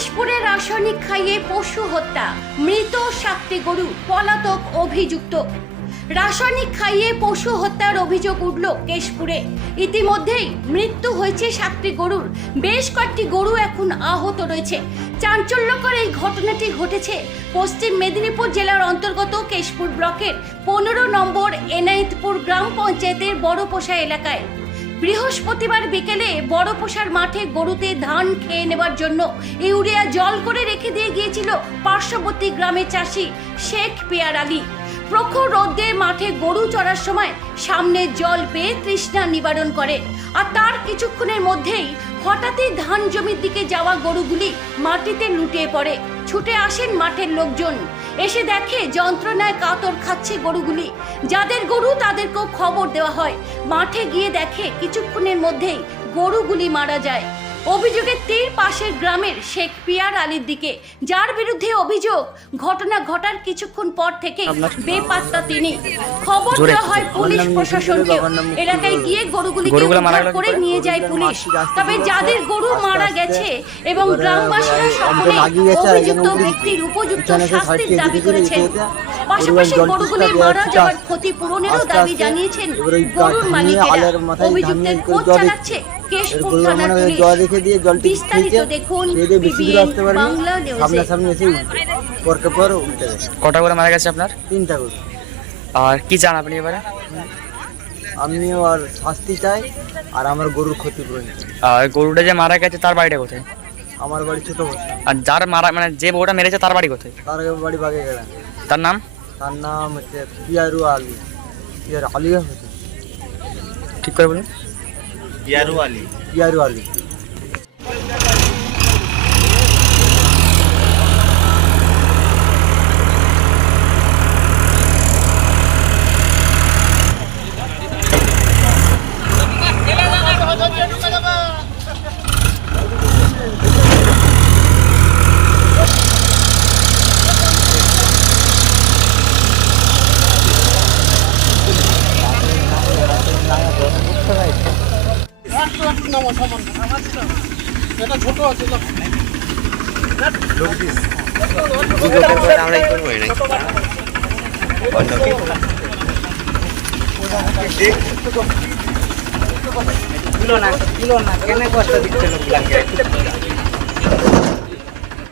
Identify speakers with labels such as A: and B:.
A: রাসায়নিক খাইয়ে পশু হত্যা। মৃত সাতটি গরু পলাতক অভিযুক্ত। রাসায়নিক খাইয়ে পশু হত্যার অভিযোগ উঠল কেশপুরে। ইতিমধ্যেই মৃত্যু হয়েছে সাতটি গরুর। বেশ কয়েকটি গরু এখন আহত রয়েছে। চাঞ্চল্যকর এই ঘটনাটি ঘটেছে পশ্চিম মেদিনীপুর জেলার অন্তর্গত কেশপুর ব্লকের পনেরো নম্বর এনায়েতপুর গ্রাম পঞ্চায়েতের বড়পোষা এলাকায়। বৃহস্পতিবার বিকেলে বড়পোষার মাঠে গরুতে ধান খেয়ে নেবার জন্য ইউরিয়া জল করে রেখে দিয়ে গিয়েছিল পার্শ্ববর্তী গ্রামের চাষি শেখ পেয়ার আলী। প্রখর রোদে মাঠে গরু চড়ার সময় সামনে জল পেয়ে তৃষ্ণা নিবারণ করে। আর তার কিছুক্ষণের মধ্যেই হঠাৎই ধান জমির দিকে যাওয়া গরুগুলি মাটিতে লুটিয়ে পড়ে। ছুটে আসেন মাঠের লোকজন। এসে দেখে যন্ত্রণায় কাতর খাচ্ছে গরুগুলি। যাদের গরু তাদেরকেও খবর দেওয়া হয়। মাঠে গিয়ে দেখে কিছুক্ষণের মধ্যেই গরুগুলি মারা যায়। অভিযোগের তীর পাশের গ্রামের শেখ পিয়ার আলীর দিকে যার বিরুদ্ধে অভিযোগ। ঘটনা ঘটার কিছুক্ষণ পর থেকে বেপাত্তা তিনি। খবর দেওয়া হয় পুলিশ প্রশাসনকে। এলাকায় গিয়ে গরুগুলিকে উদ্ধার করে? নিয়ে যায় পুলিশ। তবে যাদের গরু মারা গেছে এবং গ্রামবাসীরা সকলে অভিযুক্ত ব্যক্তির উপযুক্ত শাস্তির দাবি করেছেন। পাশাপাশি গরুগুলি মারা যাওয়ার ক্ষতিপূরণেরও দাবি জানিয়েছেন। গরুর মালিকেরা অভিযুক্তের খোঁজ চালাচ্ছে। কেশপুর
B: মানে
A: পুলিশ
B: জল রেখে দিয়ে জলটি
A: বিস্তারিত দেখুন
B: বেশি দূর আসতে পারেনি।
A: বাংলা নিউজে
B: সামনাসামনি এসে পরকে পর উল্টে গেছে।
C: কটা করে মারা গেছে আপনার?
B: তিনটা গরু
C: আর কি চান আপনি এবারে?
B: আমিও আর শাস্তি চাই আর আমার গরুর ক্ষতিপূরণ
C: আর গরুটা যে মারা গেছে তার বাড়িটা কোথায়?
B: আমার বাড়ি ছোট
C: আর যার মারা মানে যে বউটা মেরেছে তার বাড়ি কোথায়?
B: তার বাড়ি বাগে গেলাম।
C: তার নাম?
B: তার নাম হচ্ছে পিয়ারু আলী। পিয়ার আলী হচ্ছে
C: ঠিক করে বলুন।
D: ইয়ারু আলী।
B: ইয়ারু আলী।
D: আমরা কি করব নাকি
E: কিলো না কিলো না কেন কষ্ট দিচ্ছে লোকগুলাকে